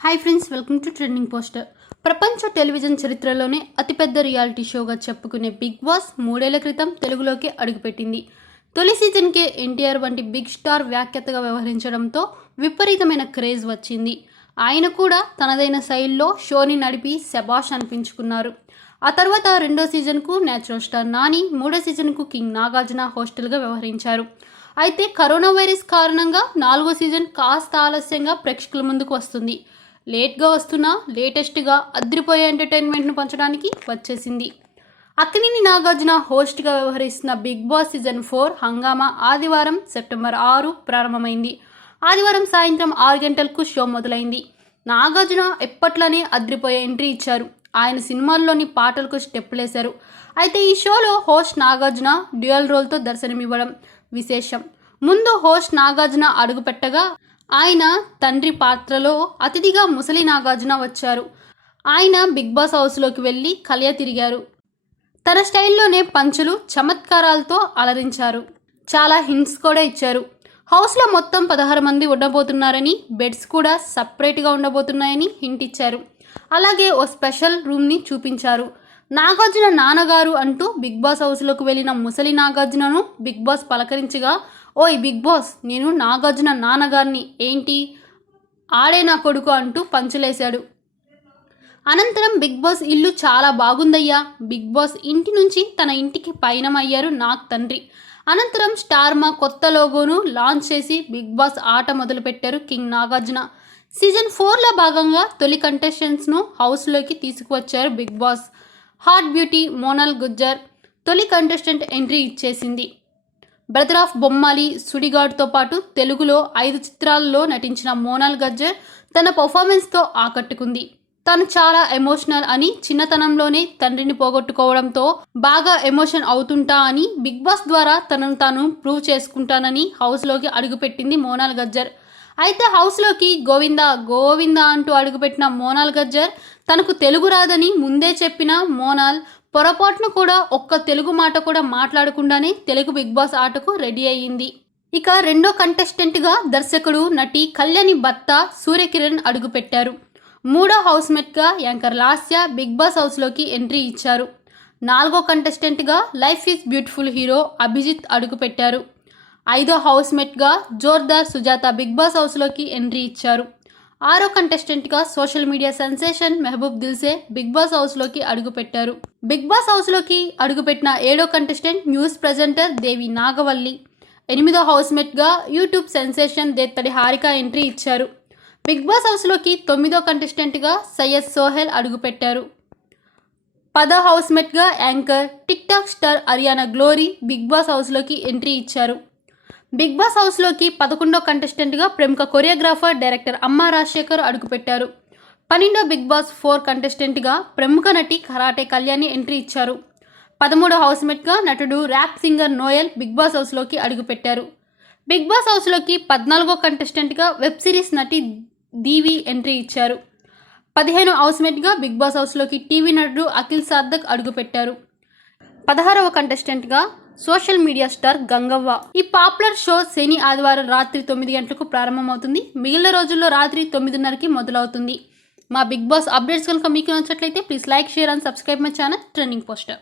Hi friends, welcome to trending poster. ప్రపంచ television చరిత్రలోనే అతిపెద్ద రియాలిటీ షోగా చెప్పుకునే బిగ్ బాస్ 3 ఏళ్ల క్రితం తెలుగులోకి అడుగుపెట్టింది. తొలి సీజన్కే ఎన్టీఆర్ వంటి బిగ్ స్టార్ వ్యాఖ్యాతగా వ్యవహరించడంతో విపరీతమైన క్రేజ్ వచ్చింది. ఆయన కూడా తనదైన శైలిలో షోని నడిపి శబాష్ అనిపించుకున్నారు. ఆ తర్వాత రెండో సీజన్కు న్యాచురల్ స్టార్ నాని, మూడో సీజన్కు కింగ్ నాగార్జున హోస్టల్గా వ్యవహరించారు. అయితే కరోనా వైరస్ కారణంగా 4వ సీజన్ కాస్త ఆలస్యంగా ప్రేక్షకుల ముందుకు వస్తుంది. లేట్గా వస్తున్నా లేటెస్ట్గా అదిరిపోయే ఎంటర్టైన్మెంట్ను పంచడానికి వచ్చేసింది. అక్కినేని నాగార్జున హోస్ట్గా వ్యవహరిస్తున్న బిగ్ బాస్ సీజన్ 4 హంగామా ఆదివారం సెప్టెంబర్ 6 ప్రారంభమైంది. ఆదివారం సాయంత్రం 6 గంటలకు షో మొదలైంది. నాగార్జున ఎప్పట్లోనే అదిరిపోయే ఎంట్రీ ఇచ్చారు. ఆయన సినిమాల్లోని పాటలకు స్టెప్పులేశారు. అయితే ఈ షోలో హోస్ట్ నాగార్జున డ్యూయల్ రోల్తో దర్శనమివ్వడం విశేషం. ముందు హోస్ట్ నాగార్జున అడుగుపెట్టగా ఆయన తండ్రి పాత్రలో అతిథిగా ముసలి నాగార్జున వచ్చారు. ఆయన బిగ్ బాస్ హౌస్లోకి వెళ్ళి కలియ తిరిగారు. తన స్టైల్లోనే పంచులు, చమత్కారాలతో అలరించారు. చాలా హింట్స్ కూడా ఇచ్చారు. హౌస్లో మొత్తం 16 మంది ఉండబోతున్నారని, బెడ్స్ కూడా సపరేట్గా ఉండబోతున్నాయని హింట్ ఇచ్చారు. అలాగే ఓ స్పెషల్ రూమ్ని చూపించారు. నాగార్జున నాన్నగారు అంటూ బిగ్ బాస్ హౌస్లోకి వెళ్ళిన ముసలి నాగార్జునను బిగ్ బాస్ పలకరించగా, ఓయ్ బిగ్ బాస్, నేను నాగార్జున నాన్నగారిని, ఏంటి ఆడే నా కొడుకు అంటూ పంచులేశాడు. అనంతరం బిగ్ బాస్ ఇల్లు చాలా బాగుందయ్యా, బిగ్ బాస్ ఇంటి నుంచి తన ఇంటికి పయనమయ్యారు నాగ్ తండ్రి. అనంతరం స్టార్ మా కొత్త లోగోను లాంచ్ చేసి బిగ్ బాస్ ఆట మొదలుపెట్టారు కింగ్ నాగార్జున. సీజన్ 4లో భాగంగా తొలి కంటెస్టెంట్స్ను హౌస్లోకి తీసుకువచ్చారు Big Boss. Hot beauty Monal Gujjar తొలి కంటెస్టెంట్ ఎంట్రీ ఇచ్చేసింది. బ్రదర్ ఆఫ్ బొమ్మాలి, సుడిగాడ్తో పాటు తెలుగులో 5 చిత్రాల్లో నటించిన మోనాల్ గజ్జర్ తన పర్ఫార్మెన్స్తో ఆకట్టుకుంది. తను చాలా ఎమోషనల్ అని, చిన్నతనంలోనే తండ్రిని పోగొట్టుకోవడంతో బాగా ఎమోషన్ అవుతుంటా అని, బిగ్ బాస్ ద్వారా తనను తాను ప్రూవ్ చేసుకుంటానని హౌస్లోకి అడుగుపెట్టింది మోనాల్ గజ్జర్. అయితే హౌస్లోకి గోవిందా గోవిందా అంటూ అడుగుపెట్టిన మోనాల్ గజ్జర్ తనకు తెలుగు రాదని ముందే చెప్పిన మోనాల్ పొరపాటును కూడా ఒక్క తెలుగు మాట కూడా మాట్లాడకుండానే తెలుగు బిగ్ బాస్ ఆటకు రెడీ అయ్యింది. ఇక రెండో కంటెస్టెంట్గా దర్శకుడు, నటి కళ్యాణి భర్త సూర్యకిరణ్ అడుగుపెట్టారు. మూడో హౌస్మేట్గా యాంకర్ లాస్య బిగ్ బాస్ హౌస్లోకి ఎంట్రీ ఇచ్చారు. 4గో కంటెస్టెంట్గా Life Is Beautiful hero Abhijeet అడుగుపెట్టారు. 5వ హౌస్మేట్గా జోర్దార్ సుజాత బిగ్ బాస్ హౌస్లోకి ఎంట్రీ ఇచ్చారు. 6వ కంటెస్టెంట్గా social media sensation Mehboob Dilse Bigg Boss హౌస్లోకి అడుగుపెట్టారు. బిగ్ బాస్ హౌస్లోకి అడుగుపెట్టిన 7వ contestant news presenter Devi Nagavalli. 8వ హౌస్మేట్గా YouTube sensation Dethadi Harika entry ఇచ్చారు. బిగ్ బాస్ హౌస్లోకి 9వ కంటెస్టెంట్గా సయ్యద్ సోహెల్ అడుగుపెట్టారు. 10వ హౌస్మేట్గా anchor tick talk star Ariyana Glory Big Boss హౌస్లోకి ఎంట్రీ ఇచ్చారు. బిగ్ బాస్ హౌస్లోకి 11వ కంటెస్టెంట్గా ప్రముఖ కొరియోగ్రాఫర్, డైరెక్టర్ అమ్మా రాజశేఖర్ అడుగుపెట్టారు. 12వ బిగ్ బాస్ 4 కంటెస్టెంట్గా ప్రముఖ నటి కరాటే కళ్యాణి ఎంట్రీ ఇచ్చారు. 13వ హౌస్మేట్గా నటుడు, rap singer Noel Big Boss హౌస్లోకి అడుగుపెట్టారు. బిగ్ బాస్ హౌస్లోకి 14వ కంటెస్టెంట్గా వెబ్ సిరీస్ నటి దీవి ఎంట్రీ ఇచ్చారు. 15వ హౌస్మేట్గా బిగ్ బాస్ హౌస్లోకి టీవీ నటుడు అఖిల్ సార్థక్ అడుగుపెట్టారు. 16వ కంటెస్టెంట్గా సోషల్ మీడియా స్టార్ గంగవ్వ. ఈ పాపులర్ షో శని, ఆదివారం రాత్రి 9 గంటలకు ప్రారంభమవుతుంది. మిగిలిన రోజుల్లో రాత్రి 9:30కి మొదలవుతుంది. మా బిగ్ బాస్ అప్డేట్స్ కనుక మీకు నచ్చినట్లయితే please like, share and subscribe my channel trending poster.